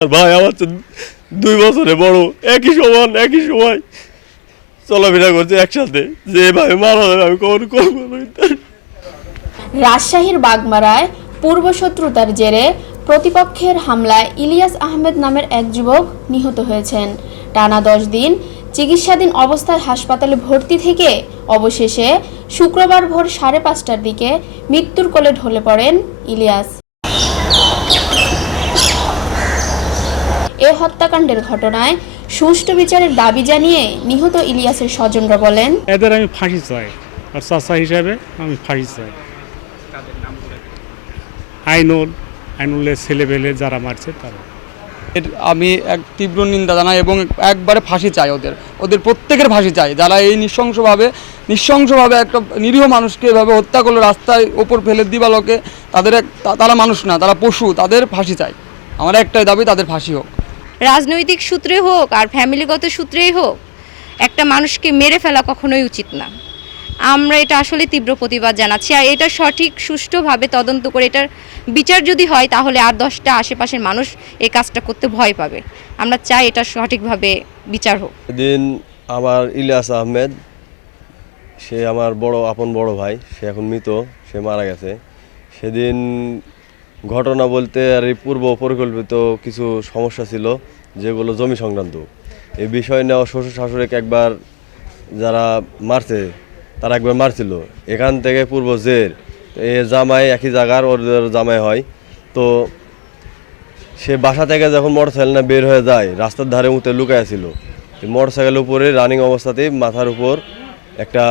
ভাই, আমার দুই বছরে বড়, একই সমান একই সময় চলাফেরা করছে একসাথে। যে ভাবে মারা যাবে, আমি কখন করব রাজশাহীর বাগমারায় পূর্ব শত্রুতার জেরে প্রতিপক্ষের হামলায় ইলিয়াস আহমেদ নামের এক যুবক নিহত হয়েছেন। টানা দশ দিন চিকিৎসাধীন অবস্থায় হাসপাতালে ভর্তি থেকে অবশেষে শুক্রবার ভোর সাড়ে পাঁচটার দিকে মৃত্যুর কোলে ঢলে পড়েন ইলিয়াস। এ হত্যাকাণ্ডের ঘটনায় সুষ্ঠু বিচারের দাবি জানিয়ে নিহত ইলিয়াসের স্বজনরা বলেন এদের আমি ফাঁসি চাই। আর চাচা হিসাবে আমি ফাঁসি চাই। আইনুল আইনুলের ছেলেবেলে যারা মারছে তারা। এর আমি এক তীব্র নিন্দা জানাই এবং একবারে ফাঁসি চাই ওদের। ওদের প্রত্যেকের ফাঁসি চাই। যারা এই নৃশংসভাবে নৃশংসভাবে একটা নিরীহ মানুষকে এভাবে হত্যা করল রাস্তায় ওপর ফেলে দিবালোকে তাদের এক তা- তারা মানুষ না তারা পশু তাদের ফাঁসি চাই। আমার একটাই দাবি তাদের ফাঁসি হোক। রাজনৈতিক সূত্রে হোক আর ফ্যামিলিগত সূত্রেই হোক, একটা মানুষকে মেরে ফেলা কখনোই উচিত না। আমরা এটা আসলে তীব্র প্রতিবাদ জানাচ্ছি আর এটা সঠিক, সুষ্ঠুভাবে তদন্ত করে এটার বিচার যদি হয় তাহলে আর দশটা আশেপাশের মানুষ এই কাজটা করতে ভয় পাবে। আমরা চাই এটা সঠিকভাবে বিচার হোক। সেদিন আমার ইলিয়াস আহমেদ, সে আমার বড়, আপন বড় ভাই, সে এখন মৃত, সে মারা গেছে। সেদিন ঘটনা বলতে আর এই পূর্ব পরিকল্পিত কিছু সমস্যা ছিল, যেগুলো জমি সংক্রান্ত। এই বিষয় নিয়ে ওর শ্বশুর শাশুড়িকে একবার যারা মারছে, তারা একবার মারছিল। এখান থেকে পূর্ব জের। এ জামাই একই জায়গার, ওদের জামাই হয়। তো সে বাসা থেকে যখন মোটর সাইকেল না বের হয়ে যায়, রাস্তার ধারে মুতে লুকায় ছিল। মোটর সাইকেলের উপরে রানিং অবস্থাতেই মাথার উপর একটা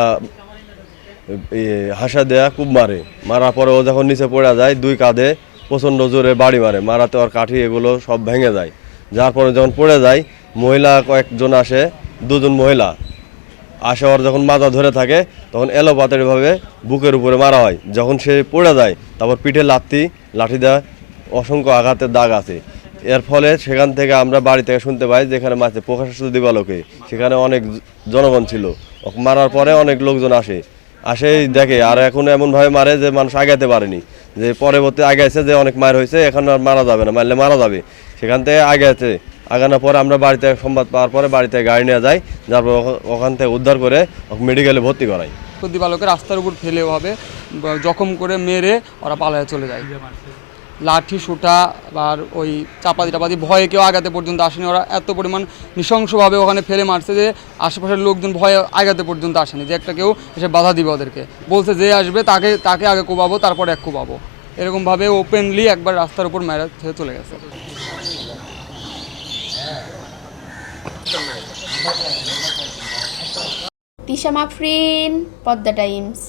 হাসা দেয়া খুব মারে। মারার পরে ও যখন নিচে পড়ে যায়, দুই কাঁধে প্রচণ্ড জোরে বাড়ি মারে। মারাতে ওর কাঠি এগুলো সব ভেঙে যায়। যার পরে যখন পড়ে যায়, মহিলা কয়েকজন আসে, দুজন মহিলা। আসে ওর যখন মাজা ধরে থাকে, তখন এলোপাতাড়িভাবে বুকের উপরে মারা হয়। যখন সে পড়ে যায়, তারপর পিঠে লাথি, লাঠি দেয় অসংখ্য আঘাতের দাগ আছে। এর ফলে সেখান থেকে আমরা বাড়ি থেকে শুনতে পাই, যেখানে মাছে প্রকাশ দিবালোকে। সেখানে অনেক জনগণ ছিল। মারার পরে অনেক লোকজন আসে। আসে দেখে, আর এখন এমনভাবে মারে যে মানুষ আগাইতে পারেনি। যে পরবর্তী আগাইছে যে অনেক মায়ের হয়েছে, এখন আর মারা যাবে না, মারলে মারা যাবে। সেখান থেকে আগাইছে। আগানোর পরে আমরা বাড়িতে সংবাদ পাওয়ার পরে বাড়িতে গাড়ি নিয়ে যাই তারপর পর ওখান থেকে উদ্ধার করে মেডিকেলে ভর্তি করাই। দিবালোকে রাস্তার উপর ফেলে হবে জখম করে মেরে ওরা পালায় চলে যায়। লাঠি সুটা আর ওই চাপাতি টাপাতি ভয়ে কেউ আগাতে পর্যন্ত আসেনি। ওরা এত পরিমাণ নৃশংসভাবে ওখানে ফেলে মারছে যে আশেপাশের লোকজন ভয়ে আগাতে পর্যন্ত আসেনি। যে একটা কেউ এসে বাধা দিবে ওদেরকে। বলছে যে আসবে, তাকে তাকে আগে কোবাবো, তারপর এক কোবাবো। এরকমভাবে ওপেনলি একবার রাস্তার উপর মেরা চলে গেছে। তিশা মাফরিন, পদ্মা টাইমস।